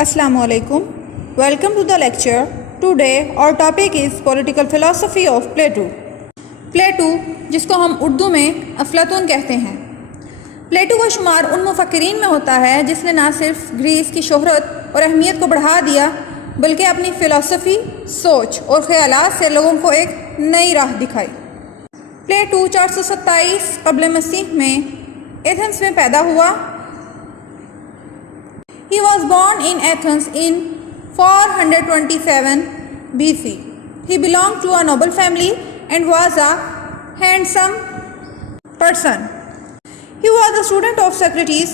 Assalamu alaikum. Welcome to the lecture. Today our topic is political philosophy of Plato. प्लेटो जिसको हम उर्दू में अफलातून कहते हैं। प्लेटो का शुमार उन मुफक्किरीन में होता है जिसने ना सिर्फ ग्रीस की शोहरत और अहमियत को बढ़ा दिया बल्कि अपनी फ़िलासफ़ी, सोच और ख़यालात से लोगों को एक नई राह दिखाई। प्लेटो 427 क़ब्ल मसीह में एथेंस में पैदा हुआ। He was born in Athens in 427 BC. He belonged to a noble family and was a handsome person. He was a student of Socrates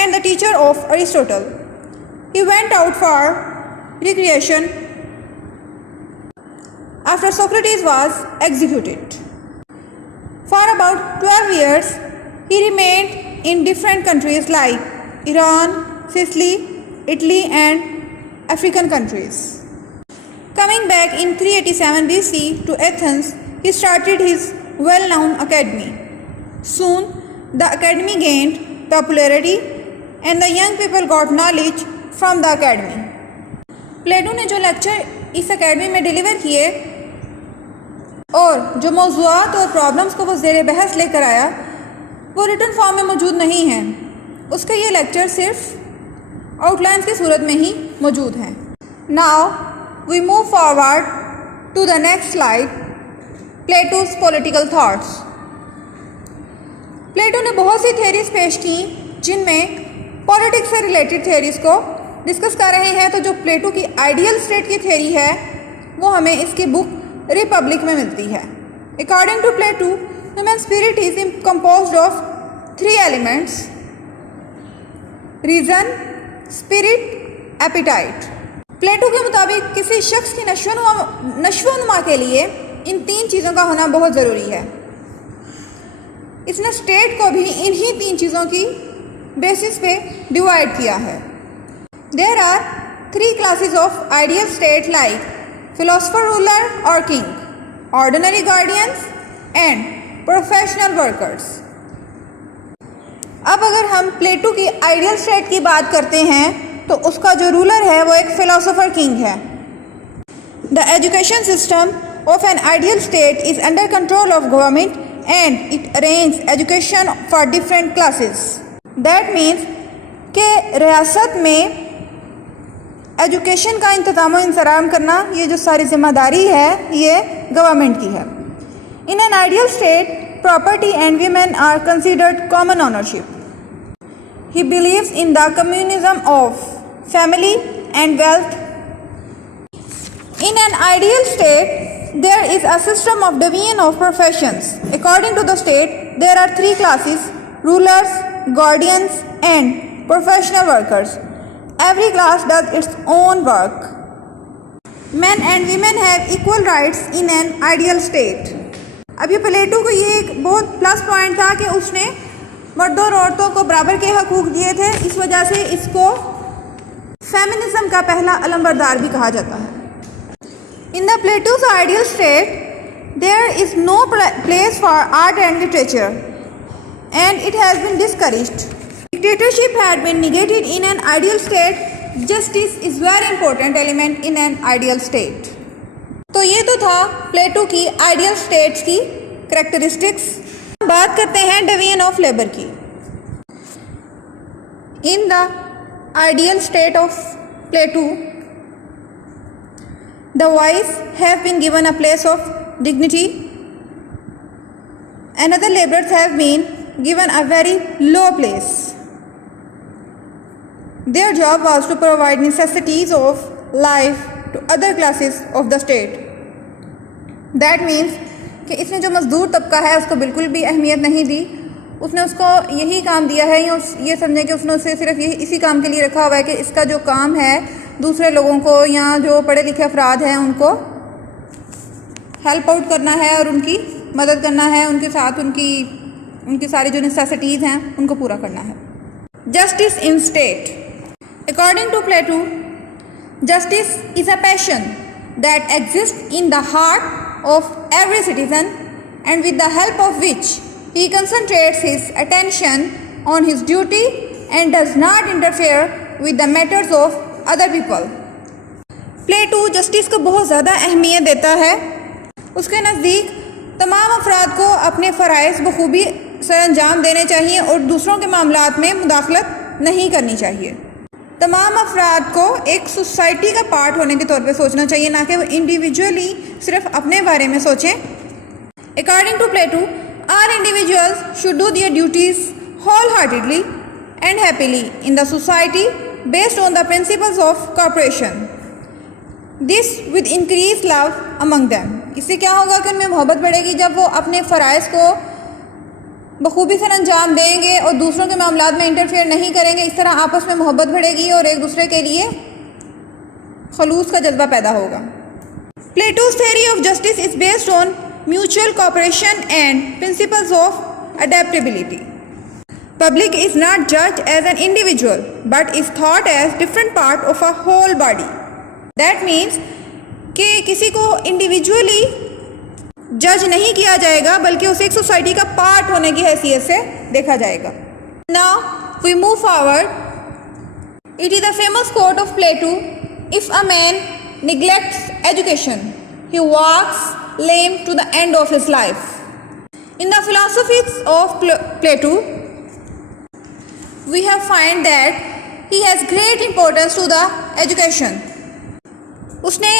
and the teacher of Aristotle. He went out for recreation after Socrates was executed. For about 12 years, he remained in different countries like Iran, Sicily, Italy and African countries. Coming back in 387 BC to Athens, he started his well-known academy. Soon, the academy gained popularity and the young people got knowledge from the academy. प्लेटो ने जो lecture इस academy में deliver किए और जो मौज़ूआत और problems को वो ज़ेर बहस लेकर आया वो रिटन फॉर्म में मौजूद नहीं हैं। उसके ये लेक्चर सिर्फ आउटलाइंस की सूरत में ही मौजूद हैं। Now we move forward to the next slide, Plato's political thoughts. Plato ने बहुत सी थ्योरीज पेश की जिनमें पॉलिटिक्स से रिलेटेड थ्योरीज को डिस्कस कर रहे हैं। तो जो प्लेटो की आइडियल स्टेट की थ्योरी है वो हमें इसकी बुक रिपब्लिक में मिलती है। According to Plato, human spirit is composed of 3 elements: reason, spirit, appetite. Plato के मुताबिक किसी शख्स की नश्वोनुमा के लिए इन 3 चीज़ों का होना बहुत ज़रूरी है। इसने स्टेट को भी इन्हीं 3 चीज़ों की बेसिस पे डिवाइड किया है। There are 3 classes of ideal state like philosopher, ruler और king, ordinary guardians and professional workers. अब अगर हम प्लेटो की आइडियल स्टेट की बात करते हैं तो उसका जो रूलर है वो एक फिलोसोफर किंग है। The education system of N ideal state is under control of government and it arrange education for different classes. That means कि रियासत में एजुकेशन का इंतज़ाम और इंतज़ाम करना ये जो सारी जिम्मेदारी है ये गवर्नमेंट की है। इन an ideal state property and women are considered common ownership. He believes in the communism of family and wealth. In an ideal state, there is a system of division of professions. According to the state, there are 3 classes: rulers, guardians, and professional workers. Every class does its own work. Men and women have equal rights in an ideal state. अभी प्लेटो को ये एक बहुत plus point था कि उसने मर्दों और औरतों को बराबर के हकूक़ दिए थे। इस वजह से इसको फेमिनिज्म का पहला अलंबरदार भी कहा जाता है। In the Plato's ideal state there is no place for art and literature and it has been discouraged. Dictatorship had been negated in an ideal state. Justice is very important element in an ideal state. तो ये तो था प्लेटो की ideal states की characteristics. बात करते हैं division of labour की। In the ideal state of Plato, the wise have been given a place of dignity and other labourers have been given a very low place. Their job was to provide necessities of life to other classes of the state. That means कि इसने जो मज़दूर तबका है उसको बिल्कुल भी अहमियत नहीं दी। उसने उसको यही काम दिया है या ये समझे कि उसने उसे सिर्फ यही इसी काम के लिए रखा हुआ है कि इसका जो काम है दूसरे लोगों को या जो पढ़े लिखे अफराद हैं उनको हेल्प आउट करना है और उनकी मदद करना है, उनके साथ उनकी सारी जो नेसेसिटीज़ हैं उनको पूरा करना है। Justice in state. According to Plato, justice is a passion that exists in the heart of every citizen and with the help of which he concentrates his attention on his duty and does not interfere with the matters of other people. Plato justice को बहुत ज़्यादा अहमियत देता है। उसके नज़दीक तमाम अफराद को अपने फ़राइज़ बखूबी सरअंजाम देने चाहिए और दूसरों के मामलात में मुदाखलत नहीं करनी चाहिए। तमाम अफराद को एक सोसाइटी का पार्ट होने के तौर पे सोचना चाहिए, ना कि वो इंडिविजुअली सिर्फ अपने बारे में सोचें। According to Plato, all individuals should do their duties wholeheartedly and happily in the society based on the principles of cooperation. This with increased love among them. इससे क्या होगा कि उनमें मोहब्बत बढ़ेगी जब वो अपने फ़राइज़ को बखूबी से अंजाम देंगे और दूसरों के मामलात में इंटरफेयर नहीं करेंगे। इस तरह आपस में मोहब्बत बढ़ेगी और एक दूसरे के लिए खलूस का जज्बा पैदा होगा। प्लेटो's theory of justice is based on mutual cooperation and principles of adaptability. Public is not judged as an individual but is thought as different part of a whole body. That means कि किसी को individually जज नहीं किया जाएगा बल्कि उसे एक सोसाइटी का पार्ट होने की हैसियत से देखा जाएगा। Now we move forward. It is a famous quote of Plato, "If a man neglects education, he walks lame to the end of his life." In the philosophies of Plato, we have find that he has great importance to the education. उसने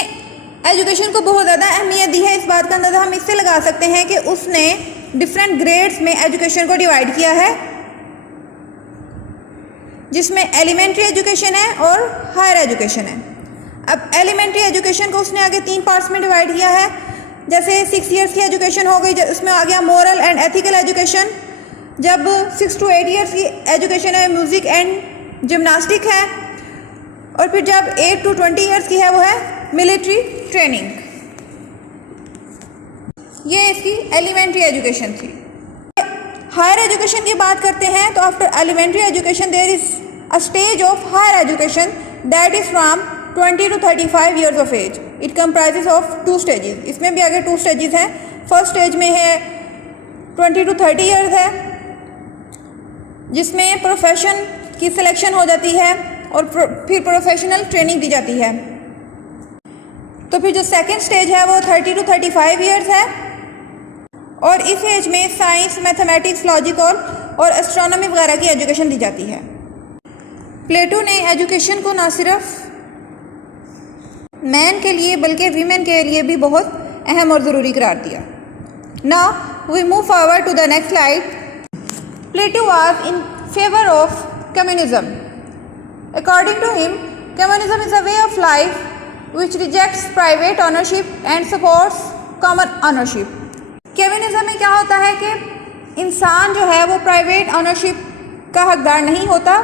education को बहुत ज़्यादा अहमियत दी है। इस बात का अंदाज़ा हम इससे लगा सकते हैं कि उसने डिफरेंट ग्रेड्स में एजुकेशन को डिवाइड किया है, जिसमें एलिमेंट्री एजुकेशन है और हायर एजुकेशन है। अब एलिमेंट्री एजुकेशन को उसने आगे 3 पार्ट्स में डिवाइड किया है। जैसे 6 ईयर्स की एजुकेशन हो गई, उसमें आ गया मॉरल एंड एथिकल एजुकेशन। जब 6 to 8 ईयर्स की एजुकेशन है, म्यूज़िक एंड जिम्नास्टिक है। और फिर जब 8 to 20 ईयर्स की है वो है मिलिट्री ट्रेनिंग। ये इसकी एलिमेंट्री एजुकेशन थी। हायर एजुकेशन की बात करते हैं तो after elementary education there is a stage of higher education that is from 20 to 35 years of age. It comprises of 2 stages. इसमें भी आगे 2 स्टेजेस हैं। फर्स्ट स्टेज में है 20 to 30 ईयर्स है, जिसमें प्रोफेशन की सिलेक्शन हो जाती है और फिर प्रोफेशनल ट्रेनिंग दी जाती है। तो फिर जो सेकंड स्टेज है वो 30 to 35 ईयर्स है और इस एज में साइंस, मैथमेटिक्स, लॉजिक और एस्ट्रोनॉमी वगैरह की एजुकेशन दी जाती है। प्लेटो ने एजुकेशन को ना सिर्फ मैन के लिए बल्कि वीमेन के लिए भी बहुत अहम और ज़रूरी करार दिया। Now we move forward to the next slide. Plato was in favour of communism. According to him, communism is a way of life which rejects private ownership and supports common ownership. Communism में क्या होता है कि इंसान जो है वो private ownership का हकदार नहीं होता,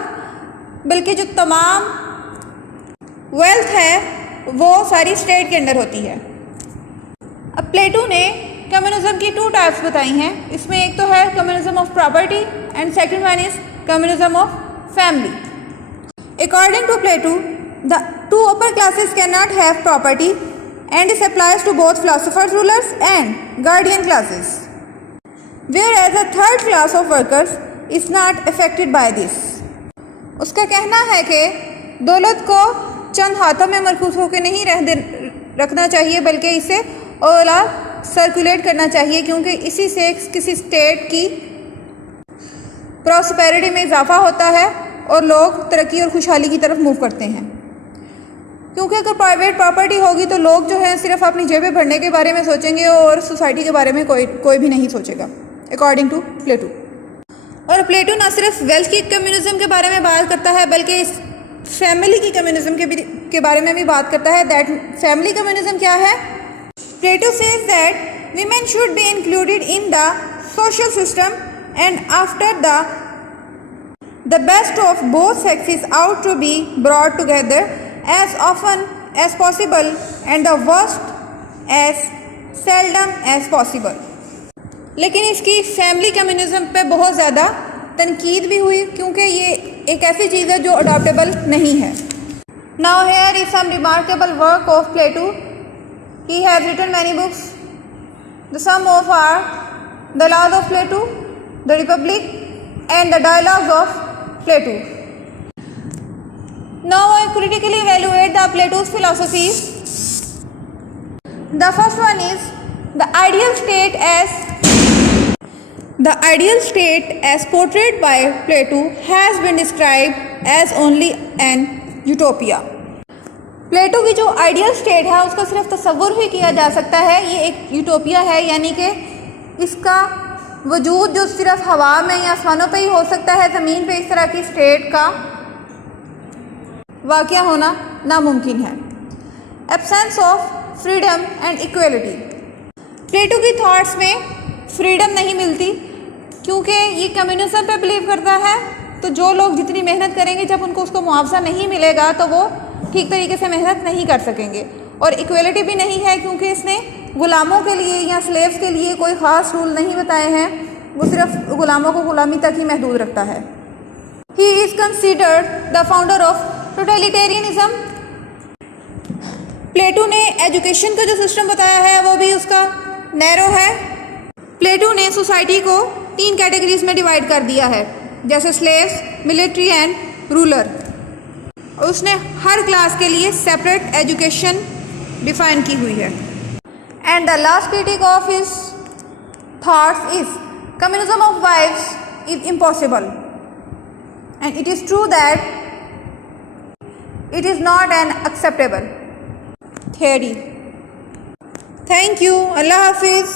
बल्कि जो तमाम वेल्थ है वो सारी स्टेट के अंदर होती है। अब प्लेटो ने कम्युनिज्म की 2 टाइप्स बताई हैं। इसमें एक तो है communism of property and second one is communism of family. According to Plato, the 2 upper classes cannot have property, and this applies to both philosophers, rulers, and guardian classes. Whereas the third class of workers is not affected by this. उसका कहना है कि दौलत को चंद हाथों में मरकूज होकर नहीं रखना चाहिए, बल्कि इसे ओवरऑल सर्कुलेट करना चाहिए, क्योंकि इसी से किसी स्टेट की प्रॉस्पेरिटी में इजाफा होता है और लोग तरक्की और खुशहाली की तरफ मूव करते हैं। क्योंकि अगर प्राइवेट प्रॉपर्टी होगी तो लोग जो हैं सिर्फ अपनी जेबें भरने के बारे में सोचेंगे और सोसाइटी के बारे में कोई भी नहीं सोचेगा, अकॉर्डिंग टू प्लेटो। और प्लेटो ना सिर्फ वेल्थ की कम्युनिज्म के बारे में बात करता है बल्कि इस फैमिली की कम्युनिज्म के बारे में भी बात करता है। दैट फैमिली कम्युनिज्म क्या है? Plato says that women should be included in the social system and after the best of both sexes ought to be brought together as often as possible and the worst as seldom as possible. लेकिन इसकी family communism पे बहुत ज़्यादा तनकीद भी हुई, क्योंकि ये एक ऐसी चीज़ है जो अडॉप्टेबल नहीं है। Now here is some remarkable work of Plato. He has written many books. The sum of are The Laws of Plato, The Republic, and The Dialogues of Plato. Now I critically evaluate the Plato's philosophies. The first one is the ideal state as portrayed by Plato has been described as only an utopia. प्लेटो की जो ideal state है उसका सिर्फ तसव्वुर ही किया जा सकता है, ये एक यूटोपिया है, यानी कि इसका वजूद जो सिर्फ हवा में या आसमानों पे ही हो सकता है, ज़मीन पे इस तरह की स्टेट का वाक़या होना नामुमकिन है। Absence of freedom and equality, Plato की थॉट्स में फ्रीडम नहीं मिलती क्योंकि ये कम्युनिज्म पे बिलीव करता है। तो जो लोग जितनी मेहनत करेंगे जब उनको उसको मुआवजा नहीं मिलेगा तो वो ठीक तरीके से मेहनत नहीं कर सकेंगे। और इक्वलिटी भी नहीं है क्योंकि इसने ग़ुलामों के लिए या स्लेव्स के लिए कोई ख़ास रूल नहीं बताए हैं, वो सिर्फ ग़ुलामों को ग़ुलामी तक ही महदूद रखता है। He is considered the founder of totalitarianism. Plato ने एजुकेशन का जो सिस्टम बताया है वो भी उसका नैरो है। प्लेटो ने सोसाइटी को 3 कैटेगरीज में डिवाइड कर दिया है, जैसे स्लेव्स, मिलिट्री एंड रूलर। और उसने हर क्लास के लिए सेपरेट एजुकेशन डिफाइन की हुई है। And the last critic of his thoughts is communism of wives is impossible and it is true that it is not an acceptable theory. Thank you. Allah Hafiz.